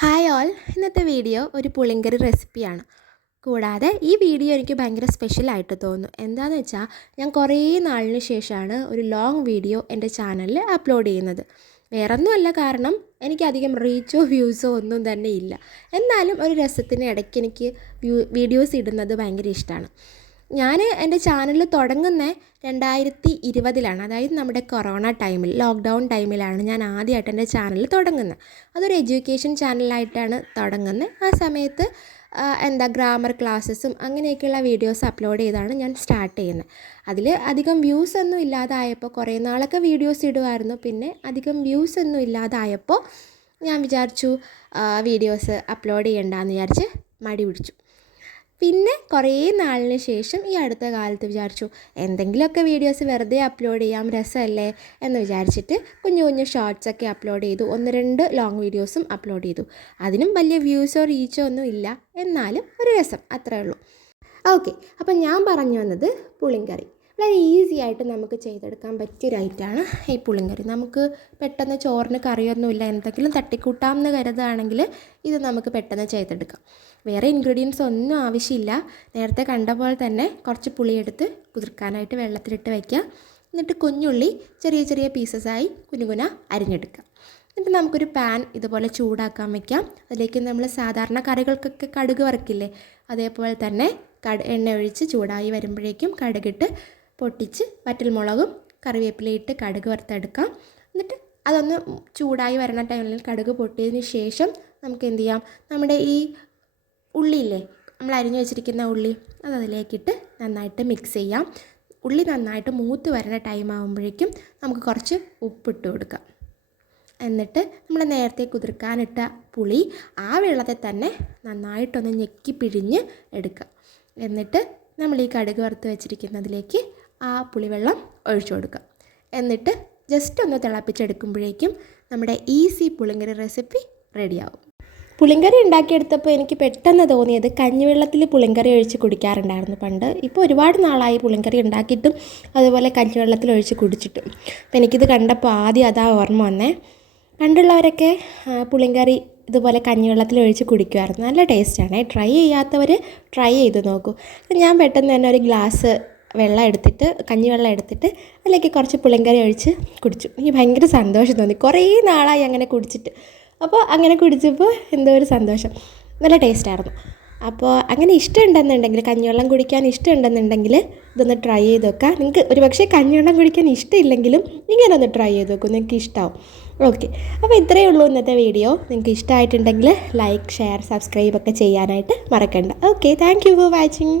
Hi all, ഇന്നത്തെ video ഒരു പുളിങ്കറി റെസിപ്പിയാണ്. കൂടാതെ ഈ വീഡിയോ എനിക്ക് ഭയങ്കര സ്പെഷ്യലായിട്ട് തോന്നുന്നു. എന്താണെന്ന് വെച്ചാൽ ഞാൻ കുറേ നാളിന് ശേഷമാണ് ഒരു ലോങ് വീഡിയോ എൻ്റെ ചാനലിൽ അപ്ലോഡ് ചെയ്യുന്നത്. വേറൊന്നുമല്ല, കാരണം എനിക്കധികം റീച്ചോ വ്യൂസോ ഒന്നും തന്നെ ഇല്ല. എന്നാലും ഒരു രസത്തിന് ഇടയ്ക്ക് എനിക്ക് വീഡിയോസ് ഇടുന്നത് ഭയങ്കര ഇഷ്ടമാണ്. ഞാൻ എൻ്റെ ചാനൽ തുടങ്ങുന്ന 2020-ലാണ്, അതായത് നമ്മുടെ കൊറോണ ടൈമിൽ, ലോക്ക്ഡൗൺ ടൈമിലാണ് ഞാൻ ആദ്യമായിട്ട് എൻ്റെ ചാനൽ തുടങ്ങുന്നത്. അതൊരു എഡ്യൂക്കേഷൻ ചാനലായിട്ടാണ് തുടങ്ങുന്നത്. ആ സമയത്ത് ഗ്രാമർ ക്ലാസ്സസും അങ്ങനെയൊക്കെയുള്ള വീഡിയോസ് അപ്ലോഡ് ചെയ്താണ് ഞാൻ സ്റ്റാർട്ട് ചെയ്യുന്നത്. അതിൽ അധികം വ്യൂസ് ഒന്നും ഇല്ലാതായപ്പോൾ, കുറേ നാളൊക്കെ വീഡിയോസ് ഇടുമായിരുന്നു, പിന്നെ അധികം വ്യൂസ് ഒന്നും ഇല്ലാതായപ്പോൾ ഞാൻ വിചാരിച്ചു വീഡിയോസ് അപ്ലോഡ് ചെയ്യണ്ടെന്ന് വിചാരിച്ച് മടി പിടിച്ചു. പിന്നെ കുറേ നാളിന് ശേഷം ഈ അടുത്ത കാലത്ത് വിചാരിച്ചു എന്തെങ്കിലുമൊക്കെ വീഡിയോസ് വെറുതെ അപ്ലോഡ് ചെയ്യാം, രസമല്ലേ എന്ന് വിചാരിച്ചിട്ട് കുഞ്ഞു കുഞ്ഞു ഷോർട്സൊക്കെ അപ്ലോഡ് ചെയ്തു. 1-2 ലോങ് വീഡിയോസും അപ്ലോഡ് ചെയ്തു. അതിനും വലിയ വ്യൂസോ റീച്ചോ ഒന്നും ഇല്ല, എന്നാലും ഒരു രസം, അത്രേ ഉള്ളൂ. ഓക്കെ, അപ്പം ഞാൻ പറഞ്ഞു വന്നത് പുളിങ്കറി. വളരെ ഈസി ആയിട്ട് നമുക്ക് ചെയ്തെടുക്കാൻ പറ്റിയൊരു ഐറ്റമാണ് ഈ പുളിങ്കറി. നമുക്ക് പെട്ടെന്ന് ചോറിന് കറിയൊന്നുമില്ല, എന്തെങ്കിലും തട്ടിക്കൂട്ടാമെന്ന് കരുതുകയാണെങ്കിൽ ഇത് നമുക്ക് പെട്ടെന്ന് ചെയ്തെടുക്കാം. വേറെ ഇൻഗ്രീഡിയൻസ് ഒന്നും ആവശ്യമില്ല. നേരത്തെ കണ്ട പോലെ തന്നെ കുറച്ച് പുളിയെടുത്ത് കുതിർക്കാനായിട്ട് വെള്ളത്തിലിട്ട് വയ്ക്കുക. എന്നിട്ട് കുഞ്ഞുള്ളി ചെറിയ ചെറിയ പീസസായി കുനുകുന അരിഞ്ഞെടുക്കുക. എന്നിട്ട് നമുക്കൊരു പാൻ ഇതുപോലെ ചൂടാക്കാൻ വയ്ക്കാം. അതിലേക്ക് നമ്മൾ സാധാരണ കറികൾക്കൊക്കെ കടുക് വറക്കില്ലേ, അതേപോലെ തന്നെ എണ്ണ ഒഴിച്ച് ചൂടായി വരുമ്പോഴേക്കും കടുകിട്ട് പൊട്ടിച്ച് വറ്റൽമുളകും കറിവേപ്പിലയിട്ട് കടുക് വറുത്തെടുക്കാം. എന്നിട്ട് അതൊന്ന് ചൂടായി വരുന്ന ടൈമിൽ കടുക് പൊട്ടിയതിന് ശേഷം നമുക്ക് എന്ത് ചെയ്യാം, നമ്മുടെ ഈ ഉള്ളിയില്ലേ, നമ്മൾ അരിഞ്ഞു വെച്ചിരിക്കുന്ന ഉള്ളി, അതിലേക്കിട്ട് നന്നായിട്ട് മിക്സ് ചെയ്യാം. ഉള്ളി നന്നായിട്ട് മൂത്ത് വരുന്ന ടൈം ആകുമ്പോഴേക്കും നമുക്ക് കുറച്ച് ഉപ്പിട്ട് കൊടുക്കാം. എന്നിട്ട് നമ്മൾ നേരത്തെ കുതിർക്കാനിട്ട പുളി ആ വെള്ളത്തിൽ തന്നെ നന്നായിട്ടൊന്ന് ഞെക്കി പിഴിഞ്ഞ് എടുക്കുക. എന്നിട്ട് നമ്മൾ ഈ കടുക് വറുത്ത് വെച്ചിരിക്കുന്നതിലേക്ക് ആ പുളിവെള്ളം ഒഴിച്ചു കൊടുക്കുക. എന്നിട്ട് ജസ്റ്റ് ഒന്ന് തിളപ്പിച്ചെടുക്കുമ്പോഴേക്കും നമ്മുടെ ഈസി പുളിങ്കറി റെസിപ്പി റെഡിയാവും. പുളിങ്കറി ഉണ്ടാക്കിയെടുത്തപ്പോൾ എനിക്ക് പെട്ടെന്ന് തോന്നിയത് കഞ്ഞിവെള്ളത്തിൽ പുളിങ്കറി ഒഴിച്ച് കുടിക്കാറുണ്ടായിരുന്നു പണ്ട്. ഇപ്പോൾ ഒരുപാട് നാളായി പുളിങ്കറി ഉണ്ടാക്കിയിട്ടും അതുപോലെ കഞ്ഞിവെള്ളത്തിൽ ഒഴിച്ച് കുടിച്ചിട്ടും. അപ്പോൾ എനിക്കിത് കണ്ടപ്പോൾ ആദ്യം അതാ ഓർമ്മ വന്നേ. പണ്ടുള്ളവരൊക്കെ പുളിങ്കറി ഇതുപോലെ കഞ്ഞിവെള്ളത്തിൽ ഒഴിച്ച് കുടിക്കുമായിരുന്നു. നല്ല ടേസ്റ്റാണ്. ട്രൈ ചെയ്യാത്തവർ ട്രൈ ചെയ്ത് നോക്കൂ. ഞാൻ പെട്ടെന്ന് തന്നെ ഒരു ഗ്ലാസ് കഞ്ഞിവെള്ളം എടുത്തിട്ട് അതിലേക്ക് കുറച്ച് പുളിങ്കറി ഒഴിച്ച് കുടിച്ചു. എനിക്ക് ഭയങ്കര സന്തോഷം തോന്നി. കുറേ നാളായി അങ്ങനെ കുടിച്ചിട്ട്. അപ്പോൾ അങ്ങനെ കുടിച്ചപ്പോൾ എന്തോ ഒരു സന്തോഷം. നല്ല ടേസ്റ്റായിരുന്നു. അപ്പോൾ അങ്ങനെ ഇഷ്ടമുണ്ടെന്നുണ്ടെങ്കിൽ, കഞ്ഞിവെള്ളം കുടിക്കാൻ ഇഷ്ടമുണ്ടെന്നുണ്ടെങ്കിൽ ഇതൊന്ന് ട്രൈ ചെയ്ത് നോക്കുക. നിങ്ങൾക്ക് ഒരുപക്ഷെ കഞ്ഞിവെള്ളം കുടിക്കാൻ ഇഷ്ടമില്ലെങ്കിലും ഇങ്ങനെ ഒന്ന് ട്രൈ ചെയ്ത് നോക്കൂ, നിങ്ങൾക്ക് ഇഷ്ടമാവും. ഓക്കെ, അപ്പോൾ ഇത്രയേ ഉള്ളൂ ഇന്നത്തെ വീഡിയോ. നിങ്ങൾക്ക് ഇഷ്ടമായിട്ടുണ്ടെങ്കിൽ ലൈക്ക്, ഷെയർ, സബ്സ്ക്രൈബ് ഒക്കെ ചെയ്യാനായിട്ട് മറക്കണ്ട. Okay, thank you for watching.